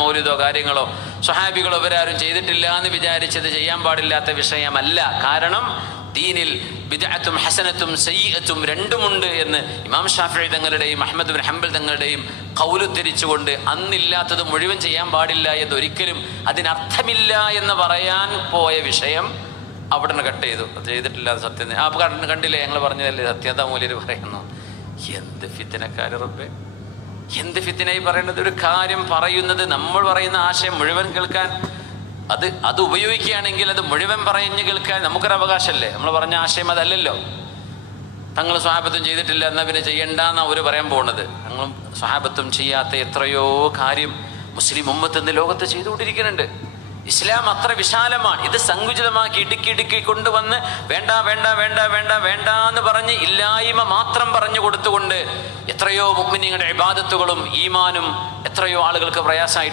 മൗലിദോ കാര്യങ്ങളോ സ്വഹാബികളോ ഇവരാരും ചെയ്തിട്ടില്ല എന്ന് വിചാരിച്ചത് ചെയ്യാൻ പാടില്ലാത്ത വിഷയമല്ല. കാരണം ദീനിൽ ബിദ്അത്തും ഹസനത്തും സയ്യിഅത്തും രണ്ടുമുണ്ട് എന്ന് ഇമാം ഷാഫിഈ തങ്ങളുടെയും അഹ്മദ് ബിൻ ഹംബൽ തങ്ങളുടെയും ഖൗൽ ഉദ്ധരിച്ചുകൊണ്ട് അന്നില്ലാത്തത് മുഴുവൻ ചെയ്യാൻ പാടില്ല എന്നൊരിക്കലും അതിനർത്ഥമില്ല എന്ന് പറയാൻ പോയ വിഷയം അവിടെ നിന്ന് കട്ട് ചെയ്തു. ചെയ്തിട്ടില്ല സത്യം. കണ്ടില്ലേ, ഞങ്ങൾ പറഞ്ഞതല്ലേ സത്യത മൂല്യർ പറയുന്നു. എന്ത് ഫിത്തിനക്കാര് റബ്ബേ, എന്ത് ഫിത്തിനായി പറയേണ്ടത്. ഒരു കാര്യം പറയുന്നത് നമ്മൾ പറയുന്ന ആശയം മുഴുവൻ കേൾക്കാൻ അത് ഉപയോഗിക്കുകയാണെങ്കിൽ അത് മുഴുവൻ പറഞ്ഞു കേൾക്കാൻ നമുക്കൊരു അവകാശമല്ലേ. നമ്മൾ പറഞ്ഞ ആശയം അതല്ലല്ലോ. തങ്ങൾ സ്വഹാബത്തും ചെയ്തിട്ടില്ല എന്നാൽ പിന്നെ ചെയ്യണ്ടെന്നാണ് അവർ പറയാൻ പോകുന്നത്. തങ്ങളും സ്വഹാബത്തും ചെയ്യാത്ത എത്രയോ കാര്യം മുസ്ലിം ഉമ്മത്ത് ഇന്ന് ലോകത്ത് ചെയ്തുകൊണ്ടിരിക്കുന്നുണ്ട്. ഇസ്ലാം അത്ര വിശാലമാണ്. ഇത് സങ്കുചിതമാക്കി ഇടുക്കി കൊണ്ടുവന്ന് വേണ്ട വേണ്ട വേണ്ട വേണ്ട വേണ്ട എന്ന് പറഞ്ഞ് ഇല്ലായ്മ മാത്രം പറഞ്ഞു കൊടുത്തുകൊണ്ട് എത്രയോ മുഅ്മിനീങ്ങളുടെ ഇബാദത്തുകളും ഈമാനും എത്രയോ ആളുകൾക്ക് പ്രയാസമായിട്ട്